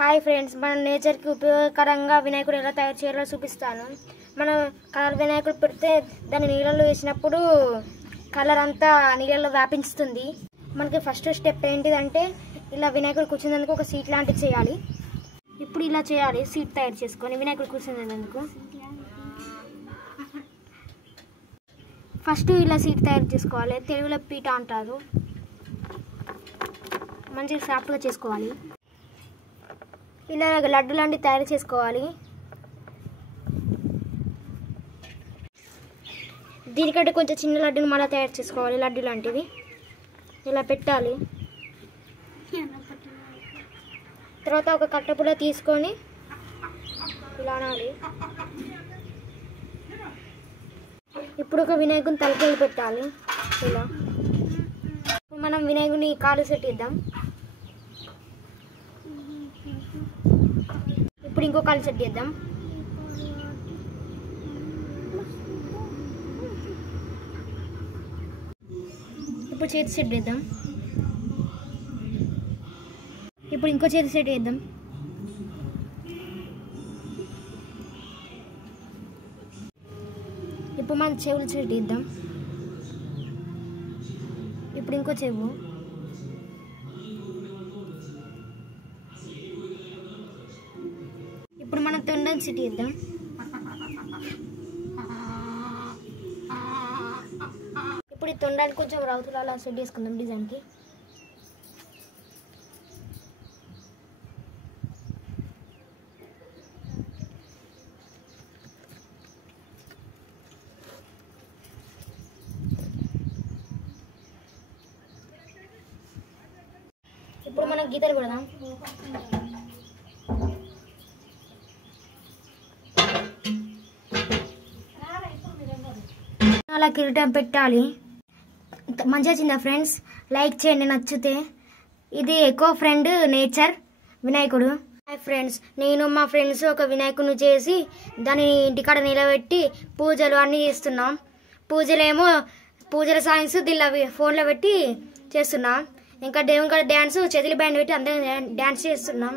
Hi friends, మన నేచర్కి ఉపయోగకరంగా వినాయకుడు ఎలా తయారు చేయాలో చూపిస్తాను. మనం కలర్ వినాయకుడు పెడితే దాన్ని నీళ్ళలో వేసినప్పుడు కలర్ అంతా నీళ్ళలో వ్యాపించుతుంది. మనకి ఫస్ట్ స్టెప్ ఏంటిదంటే ఇలా వినాయకుడు కూర్చునేందుకు ఒక సీట్ లాంటిది చేయాలి. ఇప్పుడు ఇలా చేయాలి, సీట్ తయారు చేసుకొని వినాయకుడు కూర్చునేందుకు. ఫస్ట్ ఇలా సీట్ తయారు చేసుకోవాలి. తెలుగులో పీట అంటారు. మంచిగా సాఫ్ట్గా చేసుకోవాలి. ఇలా లడ్డు లాంటివి తయారు చేసుకోవాలి. దీనికంటే కొంచెం చిన్న లడ్డుని మళ్ళీ తయారు చేసుకోవాలి. లడ్డు లాంటిది ఇలా పెట్టాలి. తర్వాత ఒక కట్టెపుల్ల తీసుకొని ఇలా అనాలి. ఇప్పుడు ఒక వినాయకుని తలకాయలు పెట్టాలి. ఇలా మనం వినాయకుని కాలు సెట్ ఇద్దాం. ఇప్పుడు ఇంకో కాలు సెట్ చేద్దాం. ఇప్పుడు చేతి సెట్ చేద్దాం. ఇప్పుడు ఇంకో చేతి సెట్ చేద్దాం. ఇప్పుడు మన చెవులు సెట్ చేద్దాం. ఇప్పుడు ఇంకో చెవు. ఇప్పుడు మనం తొండని సెట్ చేద్దాం. ఇప్పుడు ఈ తొండానికి కొంచెం రౌతులు అలా సెట్ చేసుకుందాం డిజైన్కి. ఇప్పుడు మనం గీతలు పెడదాం. అలా కిరీటం పెట్టాలి. మంచిగా వచ్చిందా ఫ్రెండ్స్? లైక్ చేయండి నచ్చితే. ఇది ఎకో ఫ్రెండ్ నేచర్ వినాయకుడు. హాయ్ ఫ్రెండ్స్, నేను మా ఫ్రెండ్స్ ఒక వినాయకుడిని చేసి దాన్ని ఇంటికాడ నిలబెట్టి పూజలు అన్నీ చేస్తున్నాం. పూజల సాంగ్స్ దీనిలో ఫోన్లో పెట్టి చేస్తున్నాం. ఇంకా దేవుని కాడ డ్యాన్స్ చేతులు బ్యాండ్ పెట్టి అందరం డ్యాన్స్ చేస్తున్నాం.